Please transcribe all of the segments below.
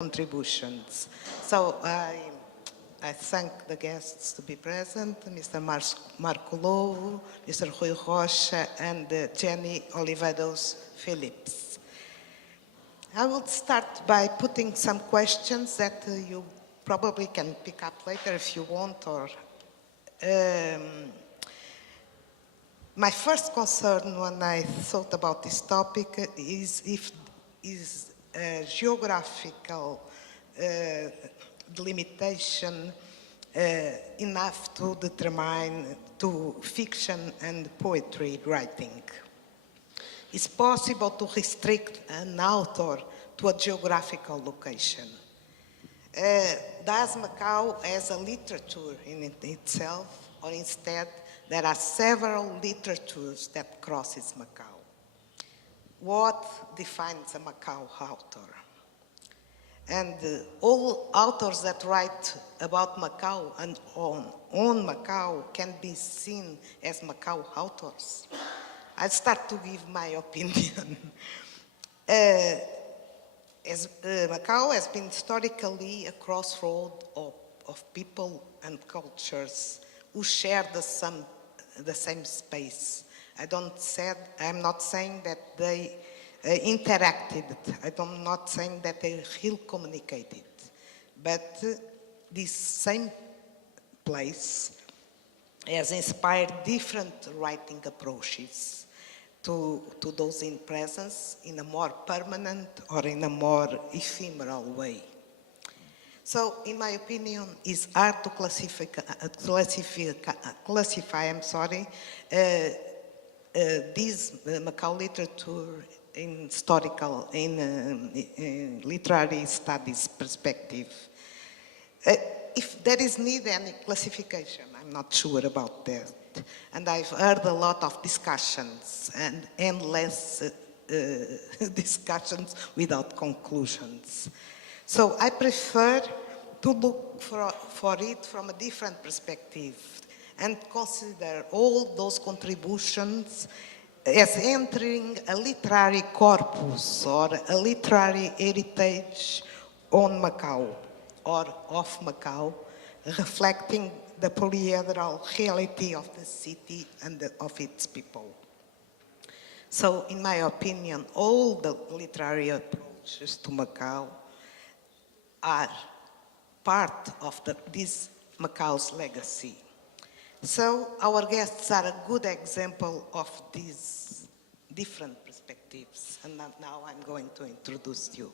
contributions. So I thank the guests to be present, Mr. Marco Lobo, Mr. Rocha, and Jenny Oliveros Phillips. I will start by putting some questions that you probably can pick up later if you want, or my first concern when I thought about this topic is if geographical delimitation enough to determine to fiction and poetry writing. It's possible to restrict an author to a geographical location. Does Macau as a literature in itself, or instead there are several literatures that crosses Macau? What defines a Macau author? And all authors that write about Macau and on Macau can be seen as Macau authors. I'll start to give my opinion. Macau has been historically a crossroad of people and cultures who share the same space. I'm not saying that they interacted. I'm not saying that they really communicated. But this same place has inspired different writing approaches to those in presence in a more permanent or in a more ephemeral way. So, in my opinion, it's hard to classify this Macau literature in literary studies perspective. If there is need any classification, I'm not sure about that. And I've heard a lot of discussions and endless discussions without conclusions. So I prefer to look for it from a different perspective and consider all those contributions as entering a literary corpus or a literary heritage on Macau or of Macau, reflecting the polyhedral reality of the city and of its people. So, in my opinion, all the literary approaches to Macau are part of this Macau's legacy. So our guests are a good example of these different perspectives. And now I'm going to introduce you.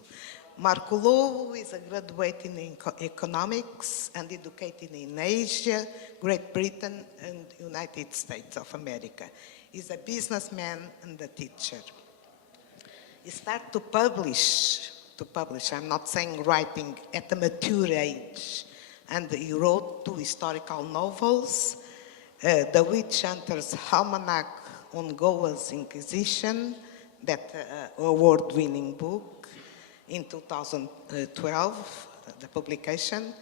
Marco Lobo is a graduate in economics and educated in Asia, Great Britain, and United States of America. He's a businessman and a teacher. He started to publish, I'm not saying writing, at a mature age. And he wrote 2 historical novels, The Witch Hunter's Almanac on Goa's Inquisition, that award-winning book in 2012, the publication,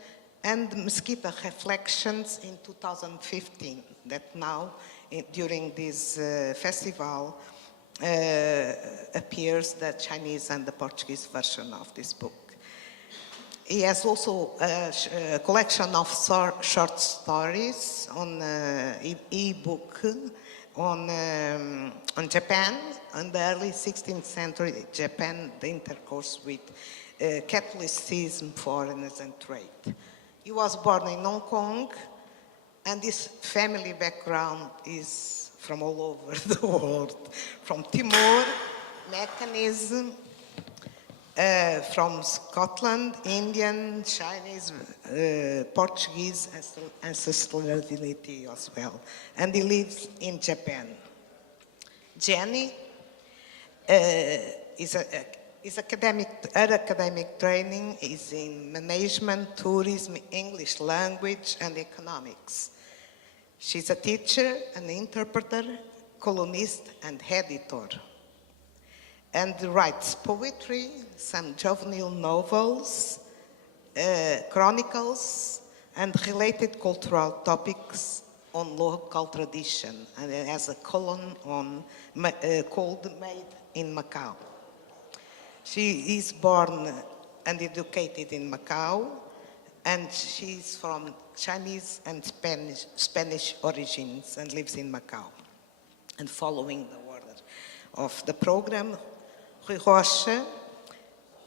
and Mesquita Reflections in 2015, that now, during this festival, appears the Chinese and the Portuguese version of this book. He has also a collection of short stories on e-book on Japan, on the early 16th century Japan, the intercourse with Catholicism, foreigners, and trade. He was born in Hong Kong, and his family background is from all over the world, from Timor, mechanism, from Scotland, Indian, Chinese, Portuguese ancestrality as well. And he lives in Japan. Jenny her academic training is in management, tourism, English language, and economics. She's a teacher, an interpreter, columnist, and editor. And writes poetry, some juvenile novels, chronicles, and related cultural topics on local tradition, and has a column on called Made in Macau. She is born and educated in Macau, and she's from Chinese and Spanish origins and lives in Macau. And following the order of the program, Rocha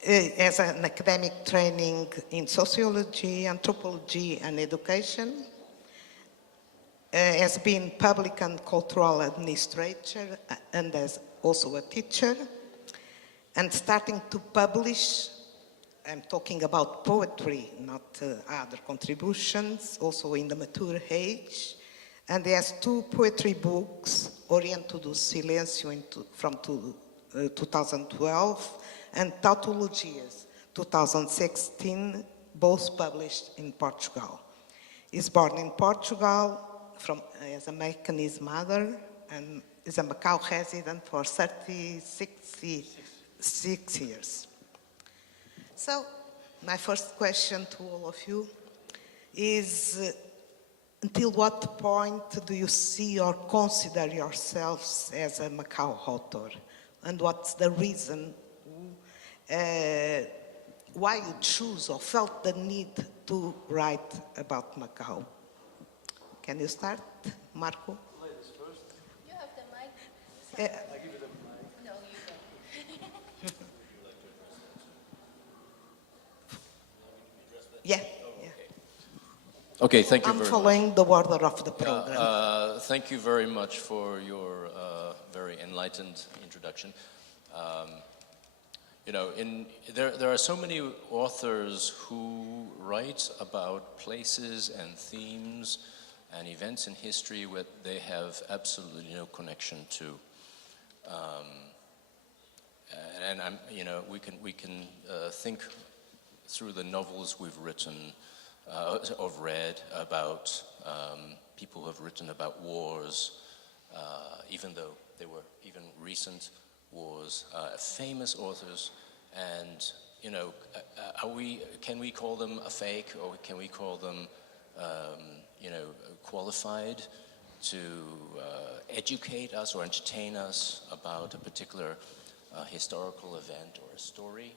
has an academic training in sociology, anthropology, and education. Has been public and cultural administrator and as also a teacher. And starting to publish, I'm talking about poetry, not other contributions, also in the mature age. And he has 2 poetry books, Oriento do Silêncio from 2012, and Tautologias, 2016, both published in Portugal. He's born in Portugal as a Macanese mother, and is a Macau resident for 36 years. So, my first question to all of you is, until what point do you see or consider yourselves as a Macau author? And what's the reason why you choose or felt the need to write about Macau? Can you start, Marco? Ladies first. You have the mic. I give you the mic. No, you don't. Yeah. Okay, thank you I'm very following the order of the program. Thank you very much for your very enlightened introduction. You know, there are so many authors who write about places and themes and events in history where they have absolutely no connection to. And we can think through the novels we've written or read about people who have written about wars, even though they were even recent wars, famous authors, and can we call them a fake, or can we call them qualified to educate us or entertain us about a particular historical event or a story?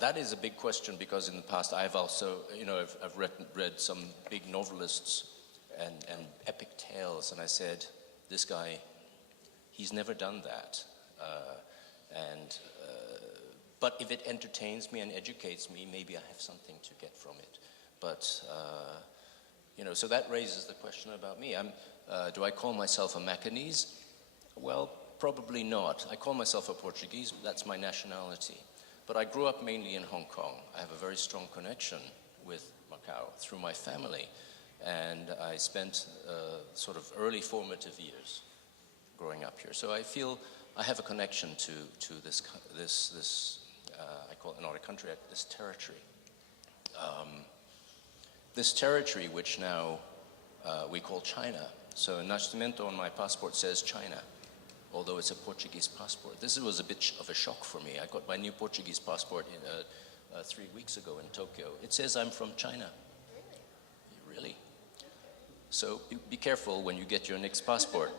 That is a big question, because in the past I've also, I've read some big novelists and epic tales, and I said, this guy, he's never done that. But if it entertains me and educates me, maybe I have something to get from it. But, so that raises the question about me. Do I call myself a Macanese? Well, probably not. I call myself a Portuguese, that's my nationality. But I grew up mainly in Hong Kong. I have a very strong connection with Macau through my family. And I spent sort of early formative years growing up here. So I feel I have a connection to this I call it not a country, this territory. This territory which now we call China. So Nascimento on my passport says China, although it's a Portuguese passport. This was a bit of a shock for me. I got my new Portuguese passport 3 weeks ago in Tokyo. It says I'm from China. Really? Really? So be careful when you get your next passport.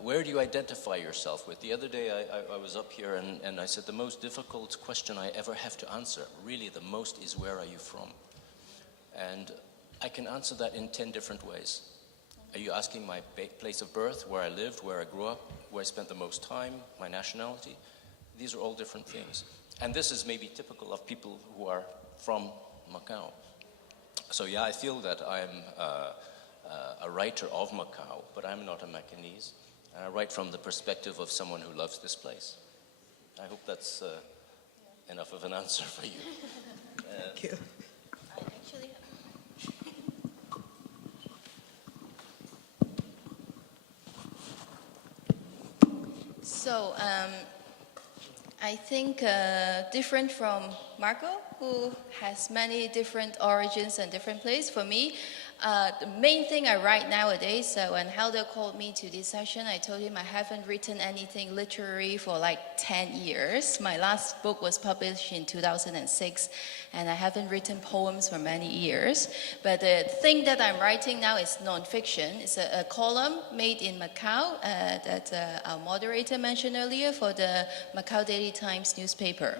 Where do you identify yourself with? The other day I was up here and I said the most difficult question I ever have to answer, really the most, is where are you from? And I can answer that in 10 different ways. Are you asking my place of birth, where I lived, where I grew up, where I spent the most time, my nationality? These are all different things. And this is maybe typical of people who are from Macau. So yeah, I feel that I'm a writer of Macau, but I'm not a Macanese. And I write from the perspective of someone who loves this place. I hope that's enough of an answer for you. Thank you. I actually have. So, I think different from Marco, who has many different origins and different places. For me, the main thing I write nowadays, when Helder called me to this session, I told him I haven't written anything literary for like 10 years. My last book was published in 2006, and I haven't written poems for many years. But the thing that I'm writing now is nonfiction. It's a column made in Macau that our moderator mentioned earlier for the Macau Daily Times newspaper.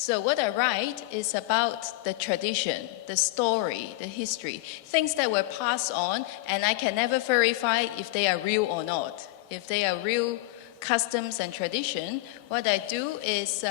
So what I write is about the tradition, the story, the history, things that were passed on, and I can never verify if they are real or not. If they are real customs and tradition, what I do is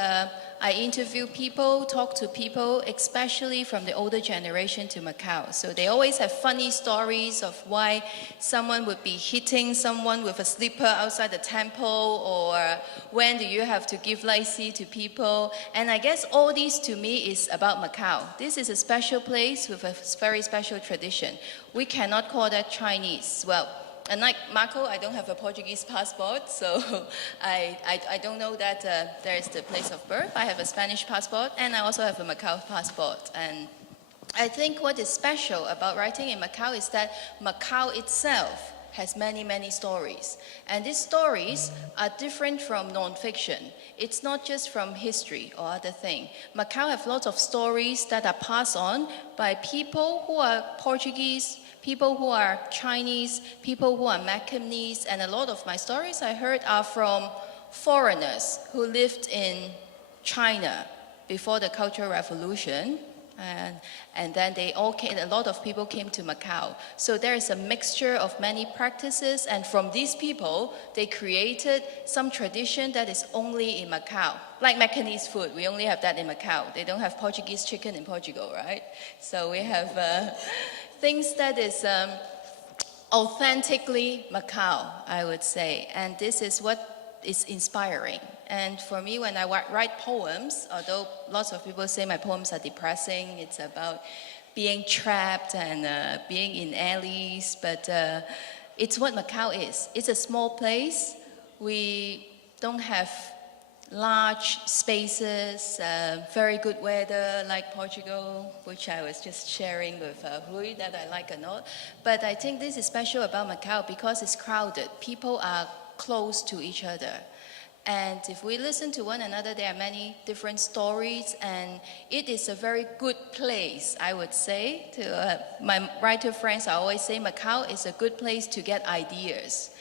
I interview people, talk to people, especially from the older generation to Macau. So they always have funny stories of why someone would be hitting someone with a slipper outside the temple, or when do you have to give laisi to people. And I guess all these to me is about Macau. This is a special place with a very special tradition. We cannot call that Chinese. Well, unlike Macau, I don't have a Portuguese passport, so I don't know that there is the place of birth. I have a Spanish passport, and I also have a Macau passport. And I think what is special about writing in Macau is that Macau itself has many, many stories. And these stories are different from non-fiction. It's not just from history or other thing. Macau have lots of stories that are passed on by people who are Portuguese, people who are Chinese, people who are Macanese, and a lot of my stories I heard are from foreigners who lived in China before the Cultural Revolution, and then they all came, a lot of people came to Macau. So there is a mixture of many practices, and from these people, they created some tradition that is only in Macau. Like Macanese food, we only have that in Macau. They don't have Portuguese chicken in Portugal, right? So we have things that is authentically Macau, I would say. And this is what is inspiring. And for me, when I write poems, although lots of people say my poems are depressing, it's about being trapped and being in alleys, but it's what Macau is. It's a small place. We don't have large spaces, very good weather like Portugal, which I was just sharing with Rui that I like a lot. But I think this is special about Macau because it's crowded. People are close to each other. And if we listen to one another, there are many different stories, and it is a very good place, I would say. To my writer friends, I always say Macau is a good place to get ideas,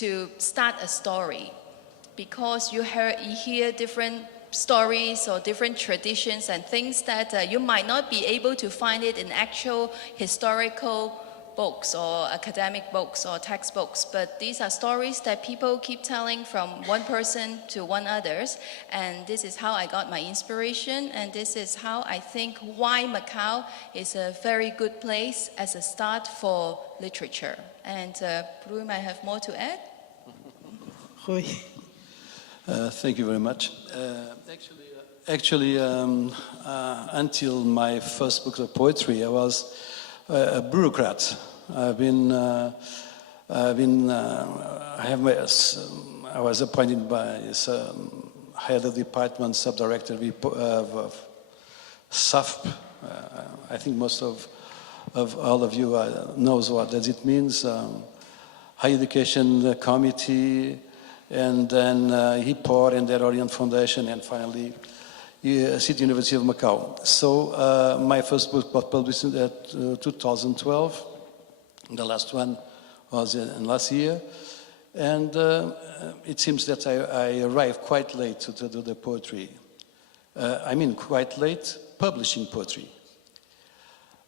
to start a story. Because you hear different stories or different traditions and things that you might not be able to find it in actual historical books or academic books or textbooks, but these are stories that people keep telling from one person to one others, and this is how I got my inspiration, and this is how I think why Macau is a very good place as a start for literature. And Rui might have more to add. Rui. Thank you very much. Actually, until my first book of poetry, I was a bureaucrat. I was appointed by head of department, subdirector of SAFP. I think most of all of you knows what does it means. Higher Education Committee, and then HIPOR and their Orient Foundation, and finally City University of Macau. So my first book was published in 2012. The last one was in last year. And it seems that I arrived quite late to do the poetry. Quite late publishing poetry.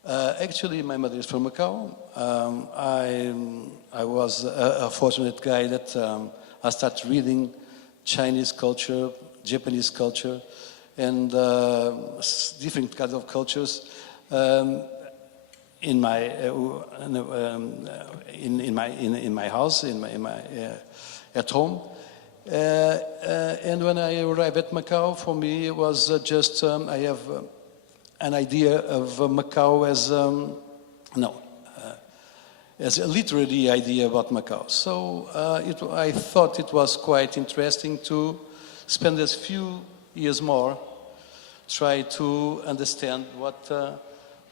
Actually, my mother is from Macau. I was a fortunate guy that I started reading Chinese culture, Japanese culture, and different kinds of cultures in my house, at home. And when I arrived at Macau, for me it was just I have an idea of Macau as a literary idea about Macau. So I thought it was quite interesting to spend a few years more, try to understand what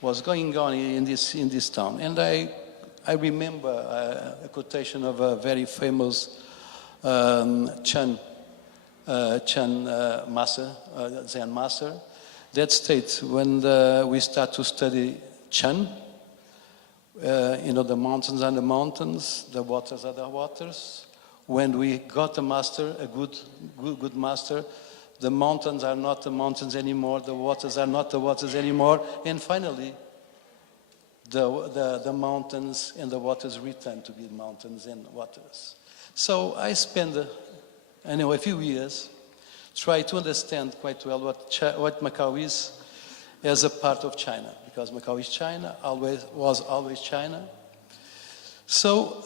was going on in this town. And I remember a quotation of a very famous Zen master, that states, when we start to study Chen, the mountains are the mountains, the waters are the waters. When we got a master, a good master, the mountains are not the mountains anymore, the waters are not the waters anymore, and finally, the mountains and the waters return to be mountains and waters. So I spent, a few years trying to understand quite well what Macau is as a part of China, because Macau is China, was always China. So,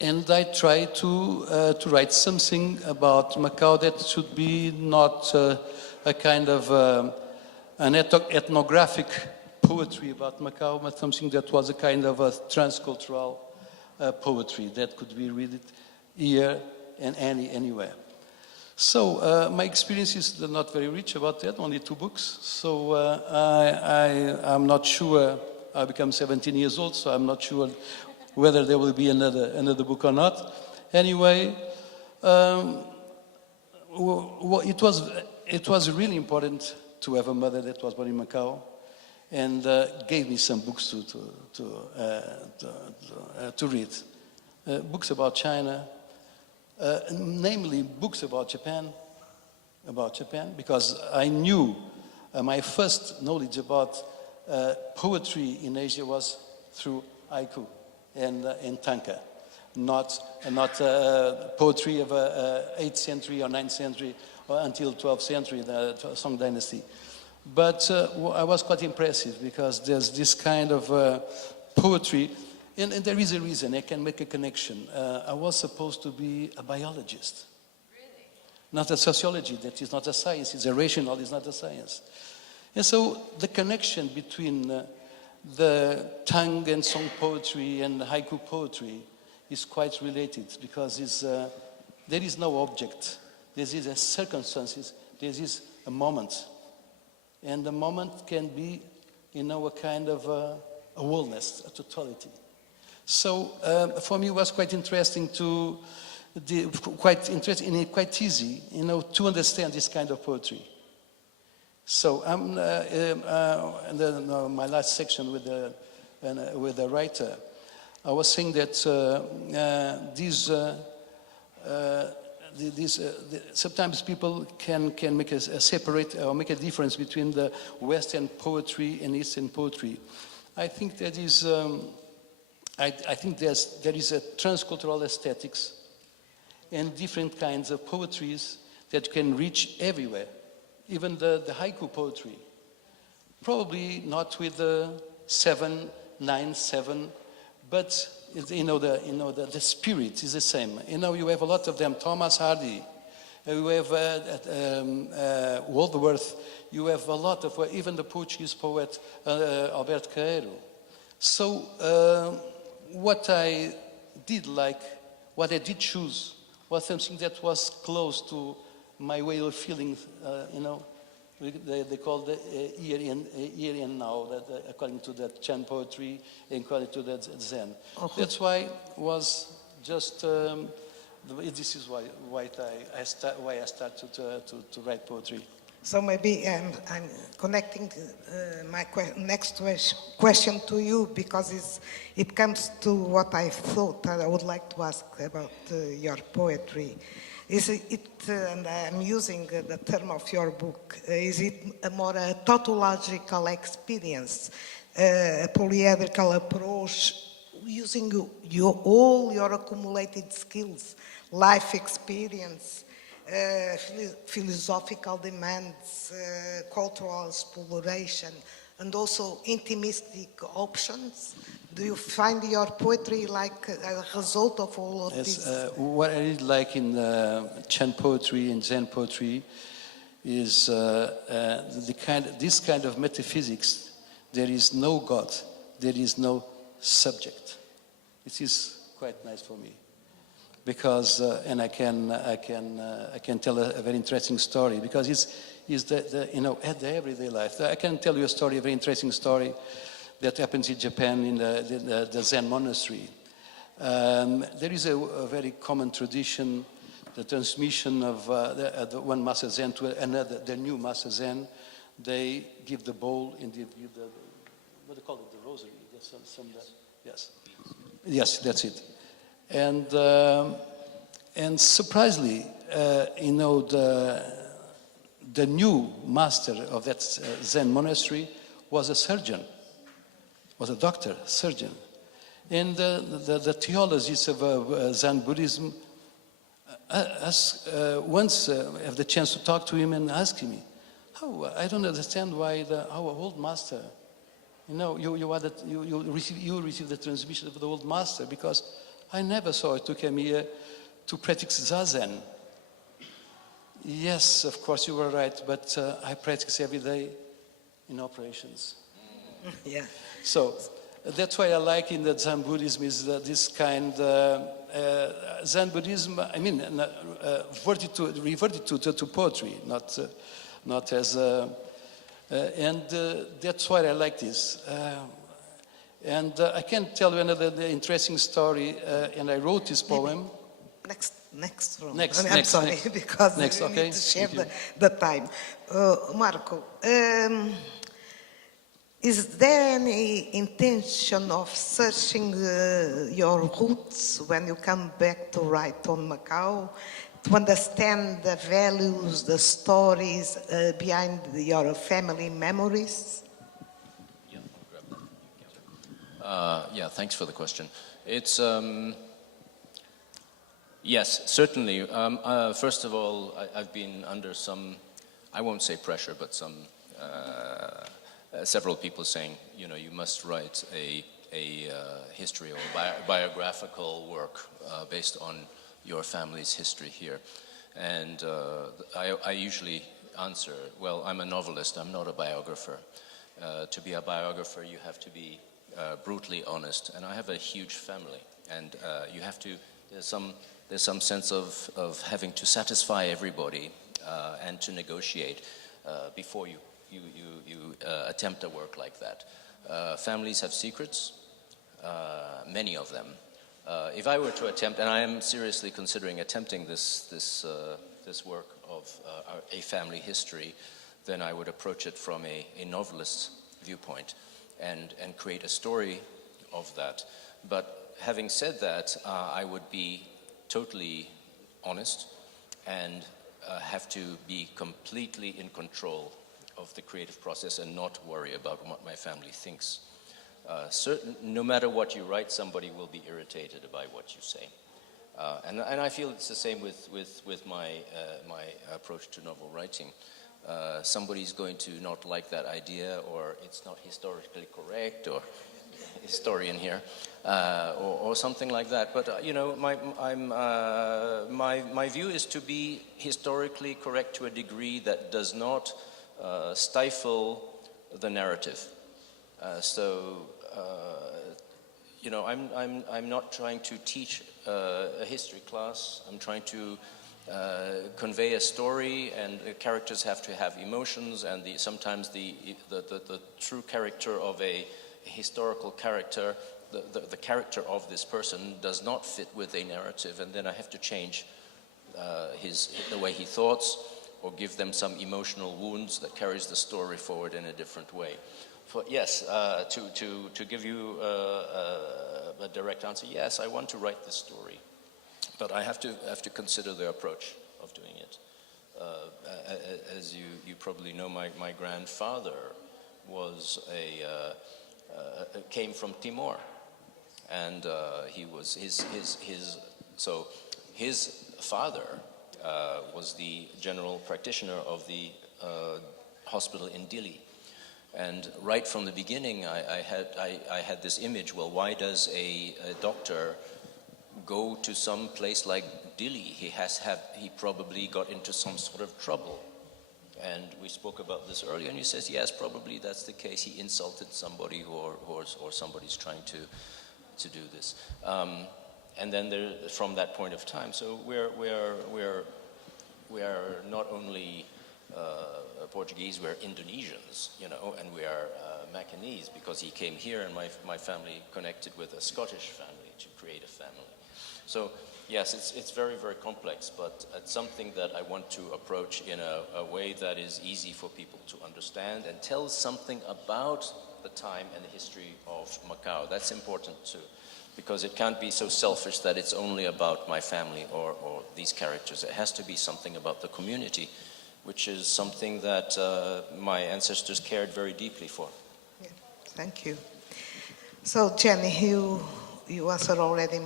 and I tried to write something about Macau that should be not a kind of an ethnographic poetry about Macau, but something that was a kind of a transcultural poetry that could be read here and anywhere. So my experience is not very rich about that, only 2 books. So I'm not sure, I become 17 years old, so I'm not sure whether there will be another book or not. Anyway, it was really important to have a mother that was born in Macau and gave me some books to read. Books about China, namely books about Japan, because I knew my first knowledge about poetry in Asia was through haiku and tanka, not poetry of 8th century or 9th century or until 12th century, the Song Dynasty. But I was quite impressive because there's this kind of poetry, and there is a reason, I can make a connection. I was supposed to be a biologist. Really? Not a sociology, that is not a science, it's a rational, it's not a science. And so the connection between the tang and song poetry and haiku poetry is quite related because there is no object, there is a circumstances, there is a moment. And the moment can be, a kind of a wholeness, a totality. So for me it was quite interesting quite easy, to understand this kind of poetry. So my last section with the writer, I was saying that sometimes people can make a separate or make a difference between the Western poetry and Eastern poetry. I think that is. I think there is a transcultural aesthetics and different kinds of poetries that can reach everywhere. Even the haiku poetry, probably not with the 7, 9, 7, but the spirit is the same. You have a lot of them. Thomas Hardy, you have Wordsworth. You have a lot of even the Portuguese poet Alberto Queiro. So what I did choose was something that was close to my way of feeling, they call the here and now, that according to the Chan poetry and according to the Zen. Okay. That's why was just, this is why I started to write poetry. So maybe I'm connecting my next question to you because it comes to what I thought I would like to ask about your poetry. Is it, and I'm using the term of your book, is it a more a tautological experience, a polyedrical approach, using all your accumulated skills, life experience, philosophical demands, cultural exploration, and also intimistic options? Do you find your poetry like a result of all of this? What I really like in Chan poetry and Zen poetry is this kind of metaphysics. There is no God, there is no subject. It is quite nice for me. Because and I can tell a very interesting story because it's at the everyday life. I can tell you a story, a very interesting story that happens in Japan in the Zen monastery. There is a very common tradition, the transmission of the one Master Zen to another, the new Master Zen. They give the bowl and they give the what do you call it, the rosary? Yes, that's it. And surprisingly, the new master of that Zen monastery was a surgeon, was a doctor, surgeon. And the theologists of Zen Buddhism once have the chance to talk to him and ask me, I don't understand why our old master, you received the transmission of the old master, because I never saw it to come here to practice Zazen. Yes, of course you were right, but I practice every day in operations. Yeah. So that's why I like in the Zen Buddhism is this kind Zen Buddhism. I mean, reverted to poetry, not as. And that's why I like this. And I can tell you another interesting story. And I wrote this poem. Next room. Next, I'm sorry, next. because Next, we okay. need to share Thank the time. Marco, is there any intention of searching your roots when you come back to write on Macau, to understand the values, the stories behind your family memories? Yeah, I'll grab that. Yeah, thanks for the question. It's yes, certainly. First of all, I've been under some, I won't say pressure, but some several people saying, you must write a history or biographical work based on your family's history here. And I usually answer, well, I'm a novelist, I'm not a biographer. To be a biographer, you have to be brutally honest. And I have a huge family, and you have to, there's some sense of having to satisfy everybody and to negotiate before you attempt a work like that. Families have secrets, many of them. If I were to attempt, and I am seriously considering attempting this work of a family history, then I would approach it from a novelist's viewpoint and create a story of that. But having said that, I would be totally honest and have to be completely in control of the creative process and not worry about what my family thinks. No matter what you write, somebody will be irritated by what you say. And I feel it's the same with my approach to novel writing. Somebody's going to not like that idea, or it's not historically correct, or historian here, or something like that. But my view is to be historically correct to a degree that does not stifle the narrative. I'm not trying to teach a history class. I'm trying to convey a story, and the characters have to have emotions, and sometimes the true character of a historical character, the character of this person does not fit with a narrative, and then I have to change the way he thought, or give them some emotional wounds that carries the story forward in a different way. Yes, to give you a direct answer, yes, I want to write this story, but I have to consider the approach of doing it. As you probably know, my grandfather was came from Timor, and he was his father was the general practitioner of the hospital in Dili. And right from the beginning, I had this image, well, why does a doctor go to some place like Dili? He probably got into some sort of trouble. And we spoke about this earlier, and he says, yes, probably that's the case. He insulted somebody, or somebody's trying to do this. And then from that point of time, so we are not only Portuguese, we're Indonesians, and we are Macanese, because he came here, and my family connected with a Scottish family to create a family. So yes, it's very, very complex, but it's something that I want to approach in a way that is easy for people to understand and tells something about the time and the history of Macau. That's important too. because it can't be so selfish that it's only about my family or these characters. It has to be something about the community, which is something that my ancestors cared very deeply for. Yeah, thank you. So, Jenny, you answered already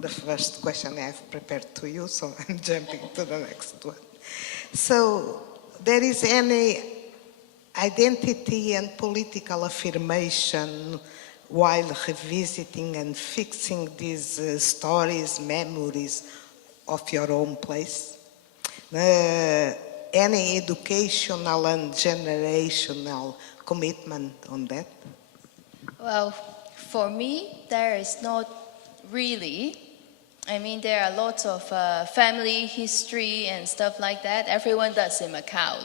the first question I have prepared to you, so I'm jumping to the next one. So, there is any identity and political affirmation while revisiting and fixing these stories, memories of your own place? Any educational and generational commitment on that? Well, for me, there is not really. I mean, there are lots of family history and stuff like that. Everyone does in Macau.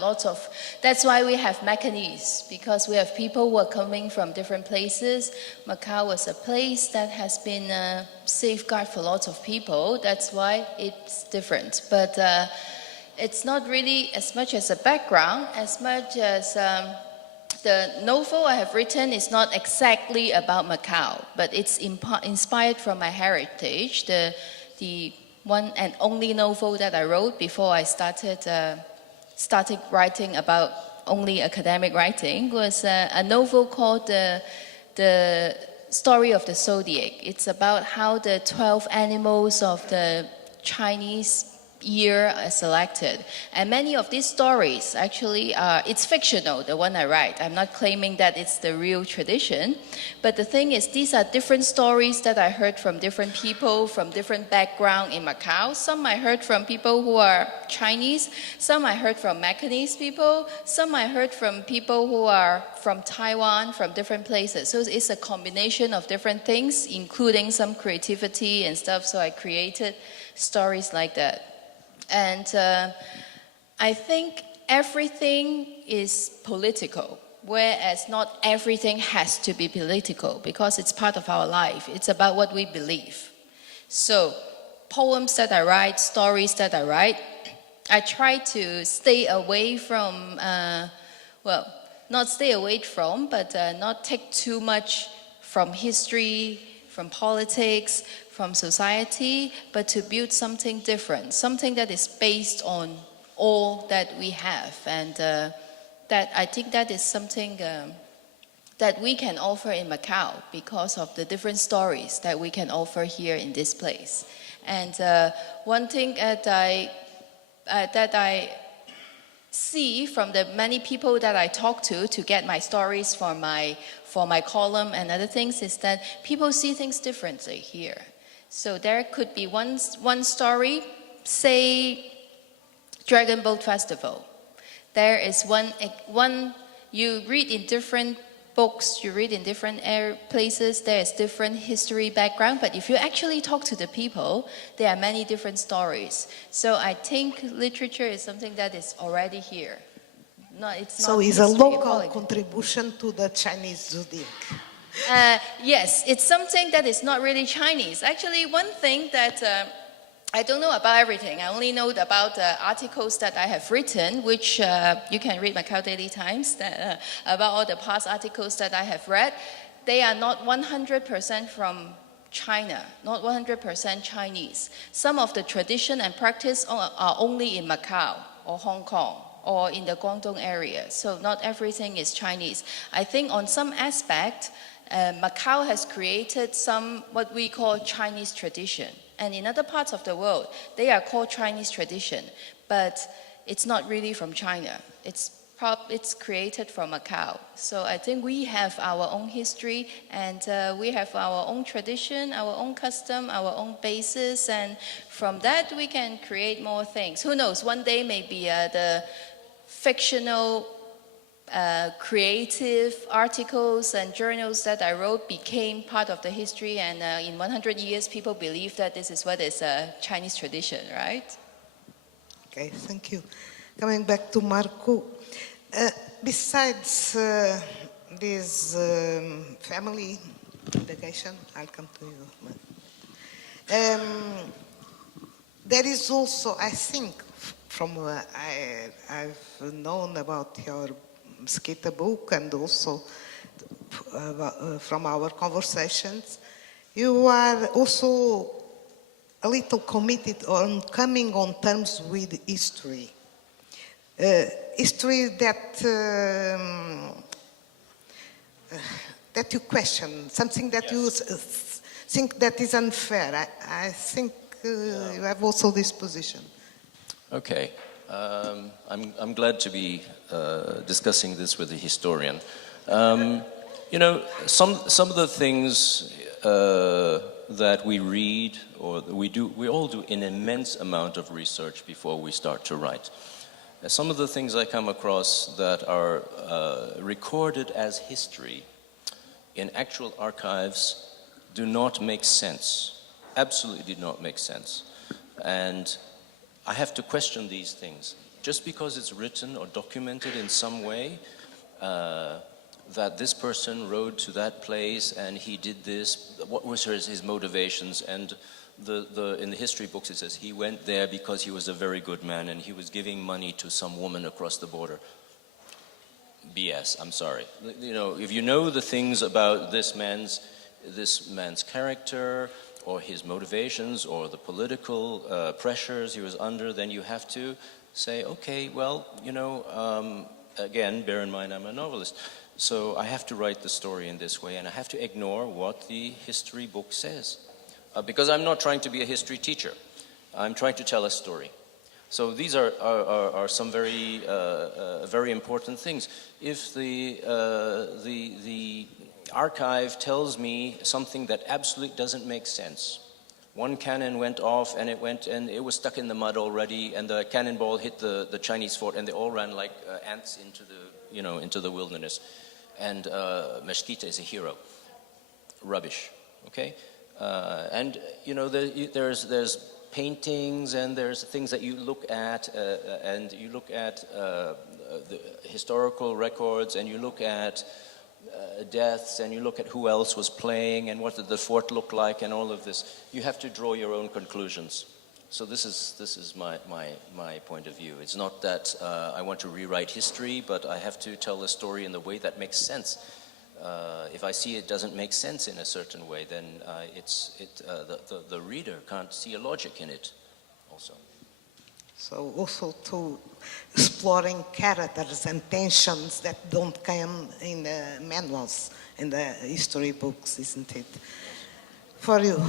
That's why we have Macanese, because we have people who are coming from different places. Macau was a place that has been a safeguard for lots of people. That's why it's different. But it's not really as much as a background, as much as the novel I have written is not exactly about Macau, but it's inspired from my heritage. The one and only novel that I wrote before I started writing about only academic writing was a novel called The Story of the Zodiac. It's about how the 12 animals of the Chinese year are selected, and many of these stories actually it's fictional, the one I write. I'm not claiming that it's the real tradition, but the thing is, these are different stories that I heard from different people from different background in Macau. Some I heard from people who are Chinese, some I heard from Macanese people, some I heard from people who are from Taiwan, from different places. So it's a combination of different things, including some creativity and stuff. So I created stories like that. And I think everything is political, whereas not everything has to be political, because it's part of our life. It's about what we believe. So poems that I write, stories that I write, I try to stay away from, not stay away from, but not take too much from history, from politics, from society, but to build something different, something that is based on all that we have. And that I think that is something that we can offer in Macau because of the different stories that we can offer here in this place. And one thing that I see from the many people that I talk to get my stories for my column and other things is that people see things differently here. So there could be one story, say Dragon Boat Festival. There is one you read in different books, you read in different places, there is different history background, but if you actually talk to the people, there are many different stories. So I think literature is something that is already here. No, it's so not it's a local contribution to the Chinese zodiac. Yes, it's something that is not really Chinese. Actually, one thing that I don't know about everything. I only know about articles that I have written, which you can read Macau Daily Times, about all the past articles that I have read. They are not 100% from China, not 100% Chinese. Some of the tradition and practice are only in Macau or Hong Kong or in the Guangdong area. So not everything is Chinese. I think on some aspect, Macau has created some what we call Chinese tradition. And in other parts of the world, they are called Chinese tradition. But it's not really from China. It's created from Macau. So I think we have our own history, and we have our own tradition, our own custom, our own basis. And from that, we can create more things. Who knows, one day maybe the fictional creative articles and journals that I wrote became part of the history, and in 100 years people believe that this is what is a Chinese tradition, right? Okay, thank you. Coming back to Marco, besides this family education, I'll come to you. There is also, I think, from I've known about your Skita book and also from our conversations, You are also a little committed on coming on terms with history. History that you question, something that you think that is unfair. I think you have also this position. Okay. I'm glad to be discussing this with a historian. You know, some of the things that we read or we all do an immense amount of research before we start to write. Some of the things I come across that are recorded as history in actual archives do not make sense. Absolutely do not make sense. And I have to question these things. Just because it's written or documented in some way, that this person rode to that place and he did this, what was his motivations? And in the history books it says he went there because he was a very good man and he was giving money to some woman across the border. BS, I'm sorry. You know, if you know the things about this man's character or his motivations or the political pressures he was under, then you have to say, okay, well, you know, again, bear in mind I'm a novelist. So I have to write the story in this way and I have to ignore what the history book says. Because I'm not trying to be a history teacher. I'm trying to tell a story. So these are some very very important things. If the archive tells me something that absolutely doesn't make sense, one cannon went off and it was stuck in the mud already, and the cannonball hit the Chinese fort, and they all ran like ants into the wilderness. And Mesquita is a hero. Rubbish. Okay. And you know, there's paintings and there's things that you look at, and you look at the historical records, and you look at deaths, and you look at who else was playing and what did the fort look like, and all of this. You have to draw your own conclusions. So this is my point of view. It's not that I want to rewrite history, but I have to tell the story in the way that makes sense. If I see it doesn't make sense in a certain way, then the reader can't see a logic in it also. So also to exploring characters and tensions that don't come in the manuals, in the history books, isn't it? For you.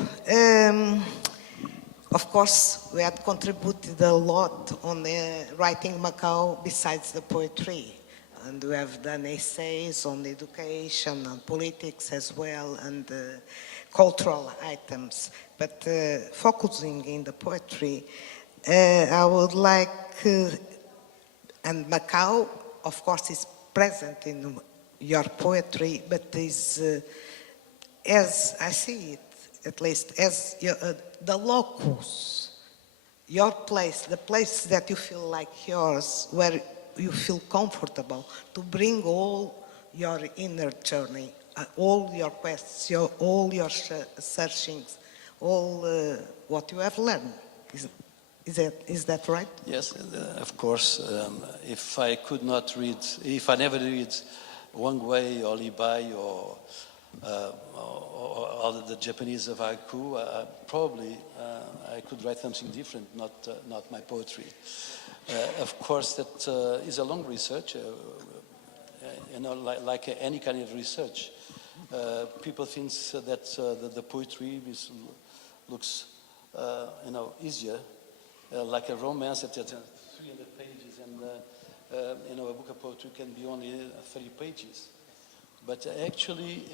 Of course, we had contributed a lot on writing Macau besides the poetry. And we have done essays on education and politics as well, and cultural items. But focusing in the poetry, I would like, and Macau, of course, is present in your poetry, but is, as I see it, at least, as the locus, your place, the place that you feel like yours, where you feel comfortable to bring all your inner journey, all your quests, all your searchings, all what you have learned. Is that right? Yes, of course. If I never read Wang Wei or Li Bai or the Japanese of haiku, probably I could write something different, not my poetry. Of course, that is a long research, like any kind of research. People think that the poetry looks, easier, like a romance that has 300 pages, and a book of poetry can be only 30 pages. But actually,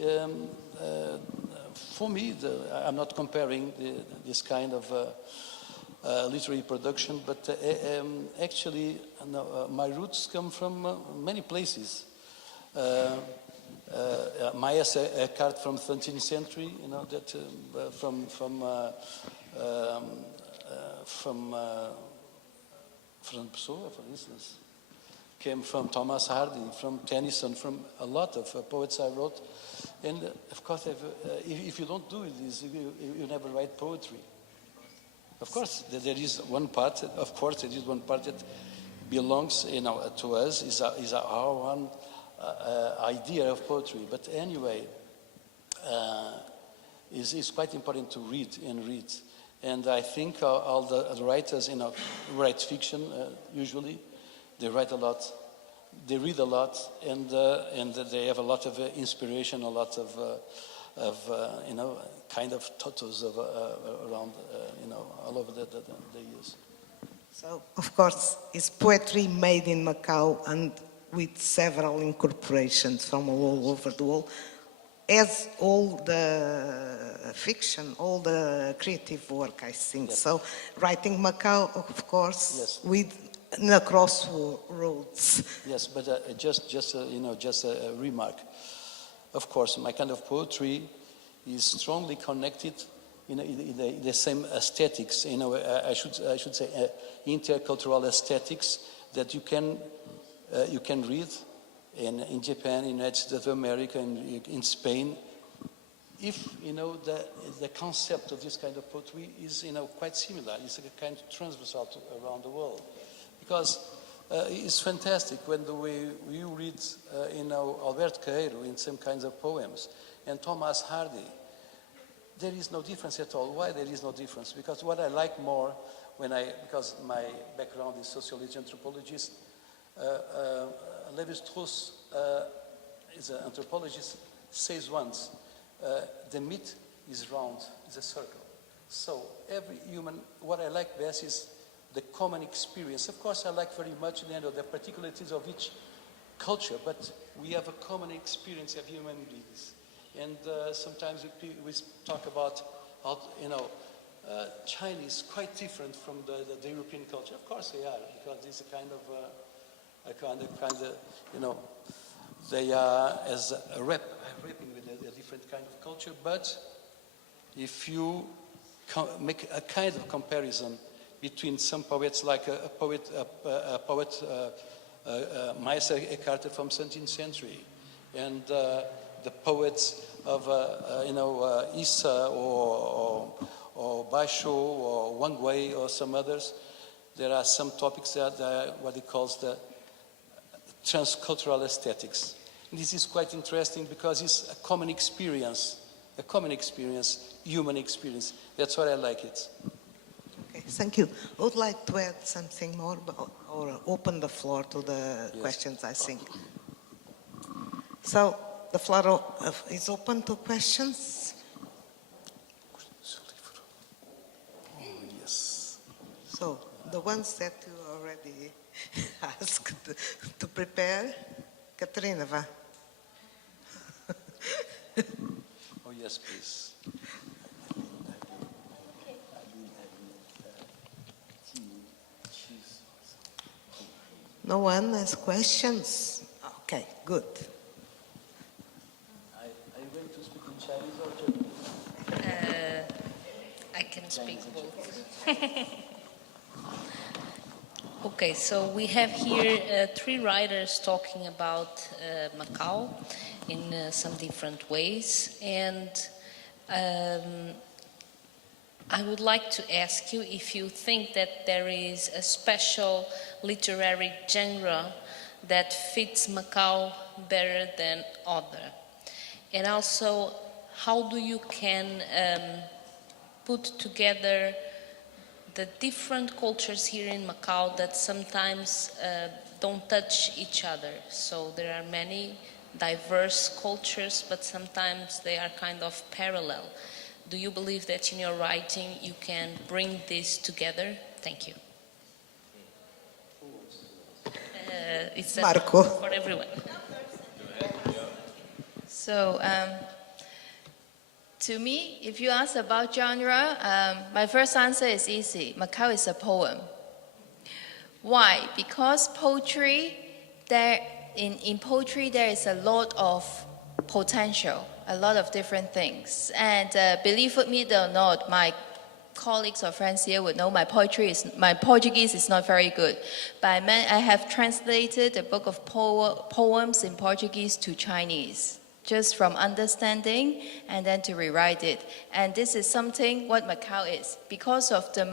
for me, I'm not comparing this kind of literary production, but actually, my roots come from many places. My a card from 13th century, that from Pessoa, for instance, came from Thomas Hardy, from Tennyson, from a lot of poets I wrote. And of course, if you don't do this, you never write poetry. Of course, there is one part. Of course, there is one part that belongs, to us. Is our one idea of poetry. But anyway, is quite important to read and read. And I think all the writers, write fiction usually. They write a lot, they read a lot, and they have a lot of inspiration, a lot of kind of totos around, all over the years. So, of course, it's poetry made in Macau and with several incorporations from all over the world, as all the fiction, all the creative work, I think. Yes. So, writing Macau, of course, yes, with the crossroads. Yes, but just a remark. Of course, my kind of poetry is strongly connected in the same aesthetics. I should say intercultural aesthetics that you can read in Japan, in the United States of America, in Spain. If the concept of this kind of poetry is quite similar, it's a kind of transversal around the world, because it's fantastic when you read Alberto Queiro in some kinds of poems and Thomas Hardy. There is no difference at all. Why there is no difference? Because what I like more because my background is sociology, anthropologist, Lévi-Strauss is an anthropologist, says once, the meat is round, is a circle. So every human, what I like best is the common experience. Of course, I like very much the particularities of each culture, but we have a common experience of human beings. And sometimes we talk about how, Chinese quite different from the European culture. Of course they are, because it's a kind of, they are as a rapping with a different kind of culture. But if you make a kind of comparison between some poets, like a poet, Meister Eckhart from 17th century, and the poets of Issa or Basho or Wang Wei or some others, there are some topics that are what he calls the transcultural aesthetics. And this is quite interesting because it's a common experience, human experience. That's why I like it. Okay, thank you. I would like to add something more or open the floor to the questions, I think. So the floor is open to questions. So the ones that you already asked to prepare, Katrina, va? Oh yes, please. No one has questions? Okay, good. Are you going to speak in Chinese or German? I can speak both. Okay, so we have here three writers talking about Macau in some different ways, and I would like to ask you if you think that there is a special literary genre that fits Macau better than other, and also how do you can put together the different cultures here in Macau that sometimes don't touch each other. So there are many diverse cultures, but sometimes they are kind of parallel. Do you believe that in your writing you can bring this together? Thank you. It's Marco. For everyone. So, to me, if you ask about genre, my first answer is easy. Macau is a poem. Why? Because poetry, in poetry there is a lot of potential, a lot of different things. And believe me or not, my colleagues or friends here would know my Portuguese is not very good. But I have translated a book of poems in Portuguese to Chinese, just from understanding and then to rewrite it. And this is something what Macau is, because of the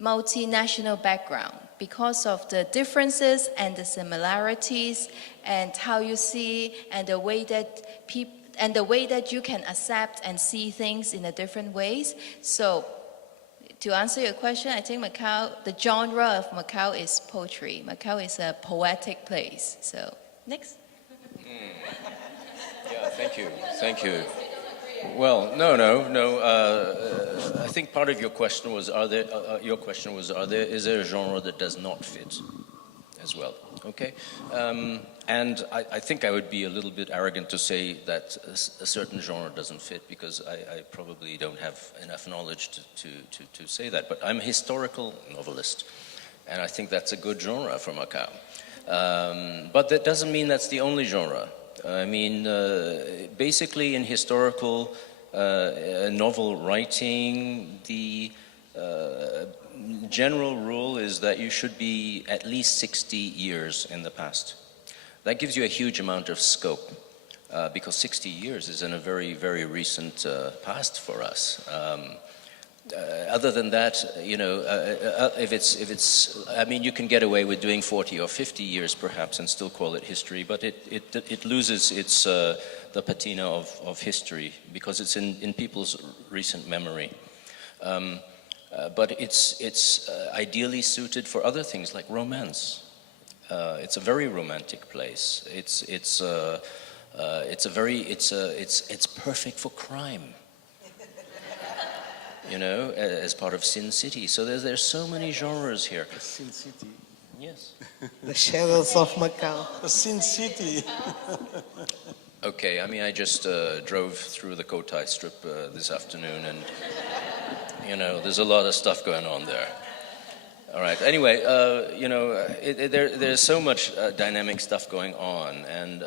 multinational background, because of the differences and the similarities and how you see and the way that and the way that you can accept and see things in a different ways. So to answer your question, I think Macau, the genre of Macau is poetry. Macau is a poetic place. So next. Yeah, thank you. Well, no. I think part of your question was, is there a genre that does not fit as well? Okay, and I think I would be a little bit arrogant to say that a certain genre doesn't fit, because I probably don't have enough knowledge to say that. But I'm a historical novelist, and I think that's a good genre for Macau. But that doesn't mean that's the only genre. I mean, basically in historical novel writing, the general rule is that you should be at least 60 years in the past. That gives you a huge amount of scope, because 60 years is in a very, very recent past for us. Other than that, you know, if it's, I mean, you can get away with doing 40 or 50 years perhaps and still call it history, but it loses its the patina of history, because it's in people's recent memory. But it's ideally suited for other things like romance. It's a very romantic place. It's perfect for crime. You know, as part of Sin City. So there's so many genres here. Sin City. Yes. The shadows of Macau. Sin City. Okay, I mean, I just drove through the Cotai Strip this afternoon, and you know, there's a lot of stuff going on there. All right. Anyway, you know, there's so much dynamic stuff going on, and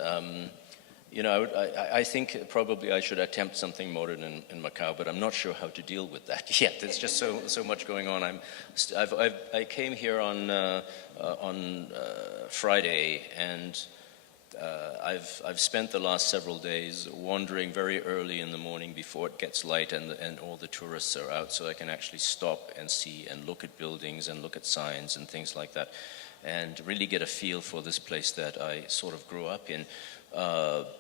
you know, I think probably I should attempt something modern in Macau, but I'm not sure how to deal with that yet. There's just so much going on. I came here on Friday, and I've spent the last several days wandering very early in the morning before it gets light and all the tourists are out, so I can actually stop and see and look at buildings and look at signs and things like that, and really get a feel for this place that I sort of grew up in.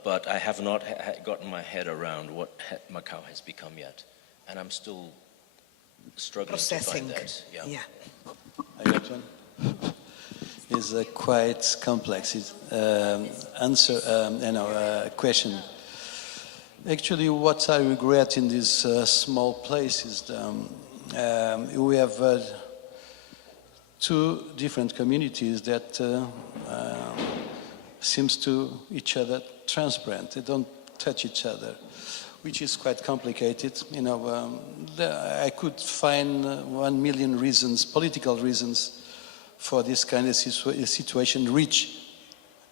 But I have not gotten my head around what Macau has become yet, and I'm still struggling to find that. Yeah. I got one. It's quite complex question. Actually, what I regret in this small place is we have two different communities that seems to each other transparent. They don't touch each other, which is quite complicated. You know, I could find 1 million reasons, political reasons, for this kind of situation reach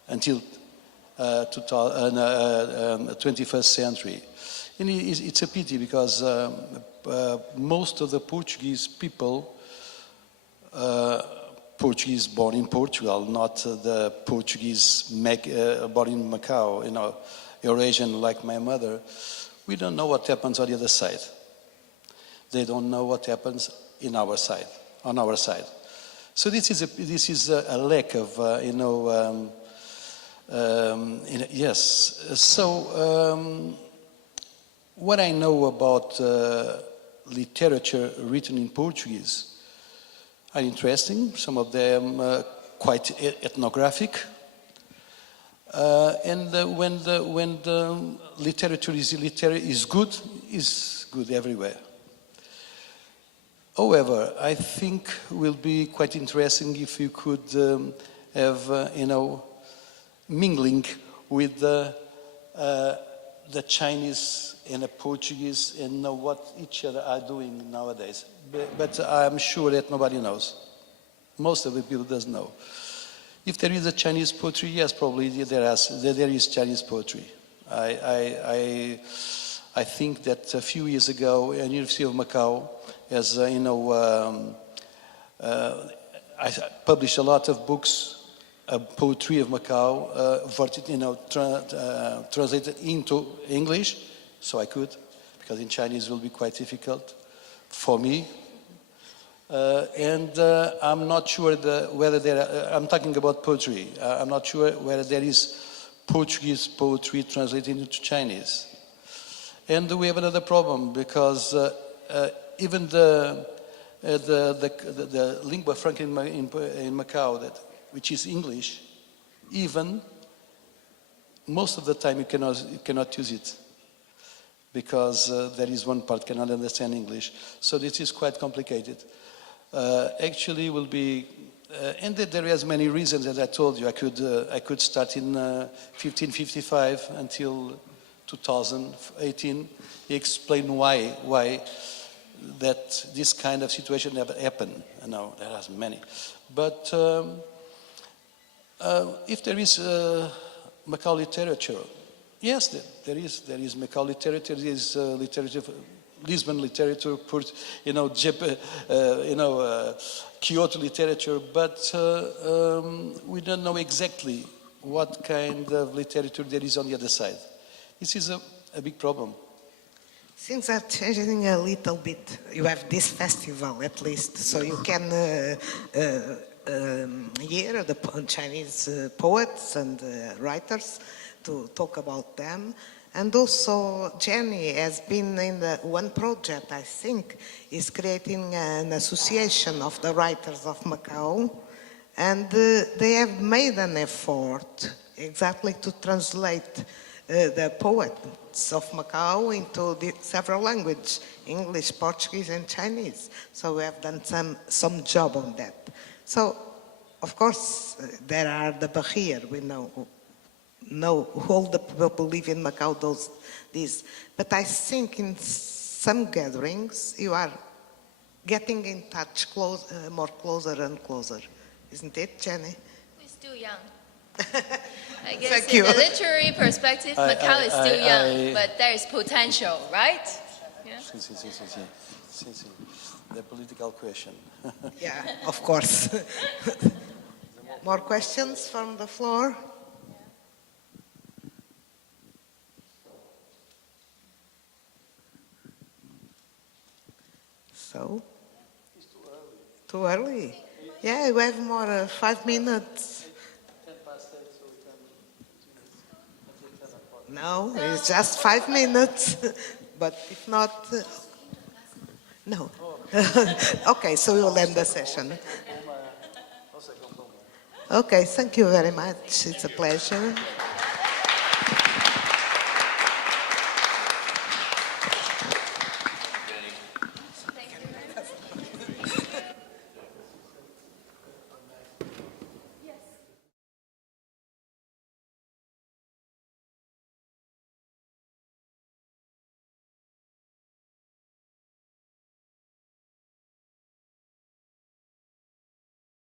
until 21st century. And it's a pity, because most of the Portuguese people, Portuguese born in Portugal, not the Portuguese born in Macau, you know, Eurasian like my mother, we don't know what happens on the other side. They don't know what happens on our side. So this is a lack of, yes. So what I know about literature written in Portuguese are interesting. Some of them quite ethnographic. And when the literature is good everywhere. However, I think it will be quite interesting if you could have, mingling with the Chinese and the Portuguese and know what each other are doing nowadays. But I'm sure that nobody knows. Most of the people doesn't know. If there is a Chinese poetry, yes, probably there is Chinese poetry. I think that a few years ago, at University of Macau, as I published a lot of books, poetry of Macau, translated into English, so I could, because in Chinese it will be quite difficult for me. And I'm not sure whether I'm talking about poetry. I'm not sure whether there is Portuguese poetry translated into Chinese. And we have another problem because even the lingua franca in Macau, which is English, even most of the time you cannot use it because there is one part cannot understand English. So this is quite complicated. Actually, will be, and there is many reasons. As I told you, I could start in 1555 until 2018. Explain why that this kind of situation never happened. No, there are many, but if there is Macau literature, yes, there is Macau literature. There is literature, Lisbon literature, Kyoto literature, but we don't know exactly what kind of literature there is on the other side. This is a big problem. Things are changing a little bit. You have this festival at least, so you can hear the Chinese poets and writers to talk about them. And also Jenny has been in one project, I think, is creating an association of the writers of Macau. And they have made an effort exactly to translate the poets of Macau into several languages, English, Portuguese, and Chinese. So we have done some job on that. So, of course, there are the barriers. We know all the people live in Macau, these. But I think in some gatherings, you are getting in touch more closer and closer. Isn't it, Jenny? We're still young. I guess Thank in you. the literary perspective, Macau is still young, but there is potential, right? Yeah. The political question. Yeah, of course. More questions from the floor? So? It's too early. Too early? Yeah, we have more 5 minutes. 10 past 8, so we can until 10 o'clock. No, it's just 5 minutes. But if not, no. Okay, so we'll end the session. Okay, thank you very much. It's a pleasure.